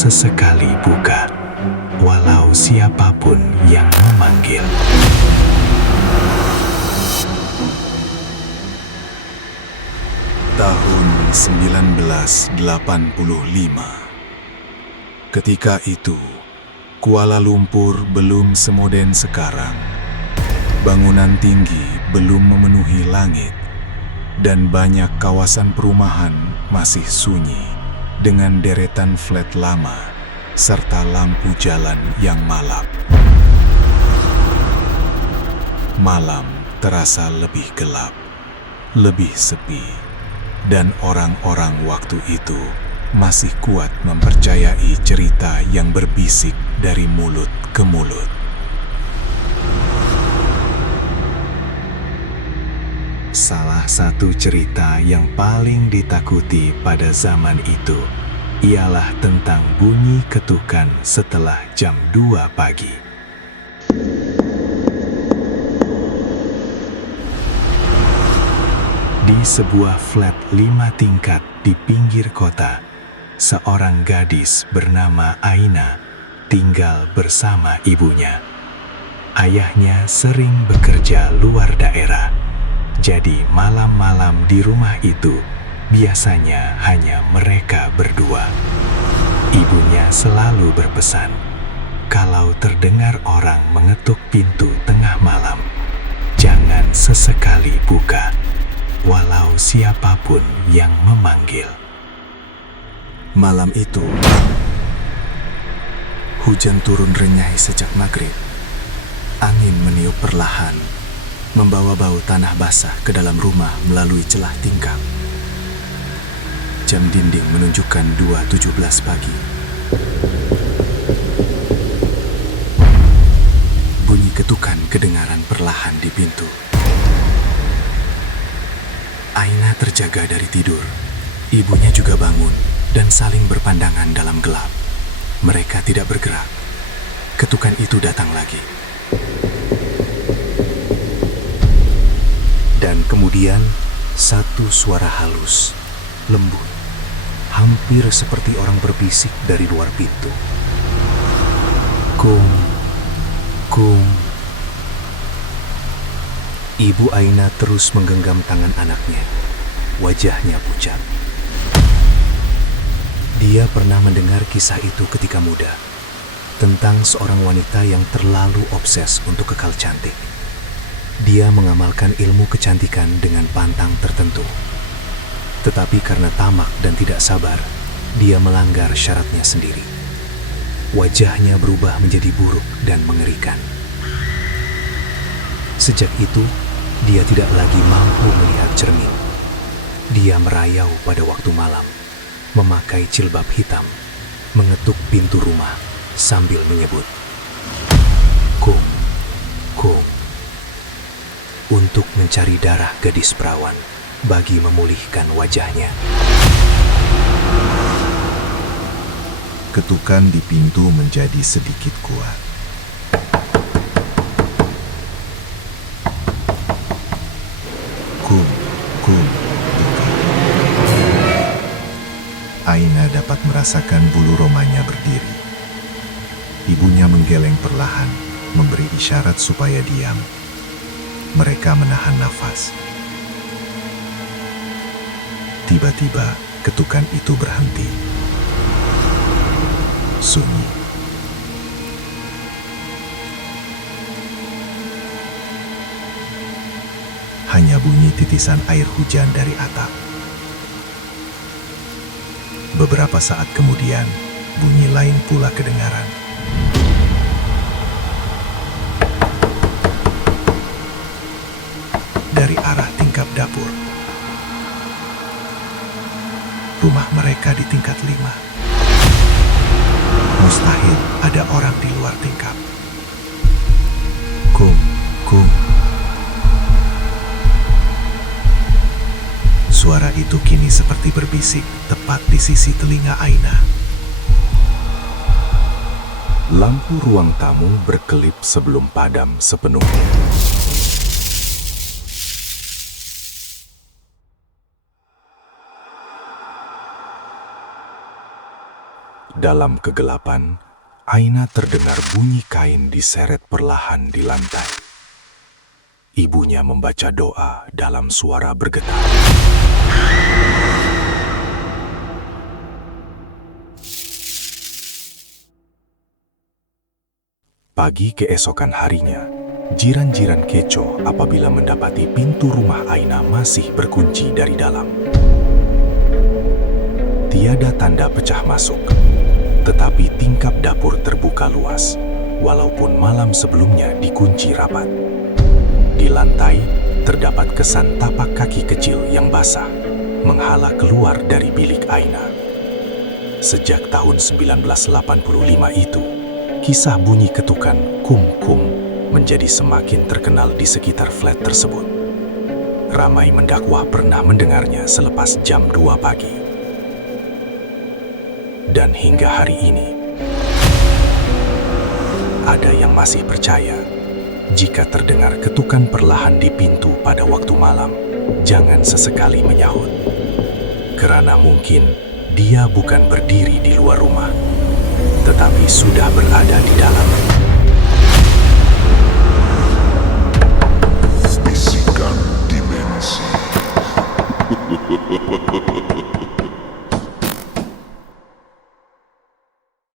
sesekali buka, walau siapapun yang memanggil. Tahun 1985. Ketika itu, Kuala Lumpur belum semodern sekarang. Bangunan tinggi belum memenuhi langit, dan banyak kawasan perumahan masih sunyi dengan deretan flat lama serta lampu jalan yang malap. Malam terasa lebih gelap, lebih sepi, dan orang-orang waktu itu masih kuat mempercayai cerita yang berbisik dari mulut ke mulut. Salah satu cerita yang paling ditakuti pada zaman itu ialah tentang bunyi ketukan setelah jam 2 pagi. Di sebuah flat 5 tingkat di pinggir kota, seorang gadis bernama Aina tinggal bersama ibunya. Ayahnya sering bekerja luar daerah, jadi malam-malam di rumah itu biasanya hanya mereka berdua. Ibunya selalu berpesan, kalau terdengar orang mengetuk pintu tengah malam, jangan sesekali buka, walau siapapun yang memanggil. Malam itu, hujan turun renyai sejak maghrib. Angin meniup perlahan, membawa bau tanah basah ke dalam rumah melalui celah tingkap. Jam dinding menunjukkan 2.17 pagi. Bunyi ketukan kedengaran perlahan di pintu. Aina terjaga dari tidur. Ibunya juga bangun dan saling berpandangan dalam gelap. Mereka tidak bergerak. Ketukan itu datang lagi. Dan kemudian satu suara halus, lembut, hampir seperti orang berbisik dari luar pintu. Kum, kum. Ibu Aina terus menggenggam tangan anaknya. Wajahnya pucat. Dia pernah mendengar kisah itu ketika muda, tentang seorang wanita yang terlalu obses untuk kekal cantik. Dia mengamalkan ilmu kecantikan dengan pantang tertentu. Tetapi karena tamak dan tidak sabar, dia melanggar syaratnya sendiri. Wajahnya berubah menjadi buruk dan mengerikan. Sejak itu, dia tidak lagi mampu melihat cermin. Dia merayau pada waktu malam, memakai jilbab hitam, mengetuk pintu rumah sambil menyebut, "Kum, kum," untuk mencari darah gadis perawan bagi memulihkan wajahnya. Ketukan di pintu menjadi sedikit kuat. Kum, kum, buka. Aina dapat merasakan bulu romanya berdiri. Ibunya menggeleng perlahan, memberi isyarat supaya diam. Mereka menahan nafas. Tiba-tiba, ketukan itu berhenti. Sunyi. Hanya bunyi titisan air hujan dari atap. Beberapa saat kemudian, bunyi lain pula kedengaran. Dari arah tingkap dapur. Rumah mereka di tingkat 5. Mustahil ada orang di luar tingkap. Kum, kum. Suara itu kini seperti berbisik tepat di sisi telinga Aina. Lampu ruang tamu berkelip sebelum padam sepenuhnya. Dalam kegelapan, Aina terdengar bunyi kain diseret perlahan di lantai. Ibunya membaca doa dalam suara bergetar. Pagi keesokan harinya, jiran-jiran kecoh apabila mendapati pintu rumah Aina masih berkunci dari dalam. Tiada tanda pecah masuk, tetapi tingkap dapur terbuka luas, walaupun malam sebelumnya dikunci rapat. Di lantai, terdapat kesan tapak kaki kecil yang basah, menghala keluar dari bilik Aina. Sejak tahun 1985 itu, kisah bunyi ketukan kum-kum menjadi semakin terkenal di sekitar flat tersebut. Ramai mendakwah pernah mendengarnya selepas jam 2 pagi. Dan hingga hari ini, ada yang masih percaya, jika terdengar ketukan perlahan di pintu pada waktu malam, jangan sesekali menyahut. Karena mungkin dia bukan berdiri di luar rumah, tetapi sudah berada di dalam.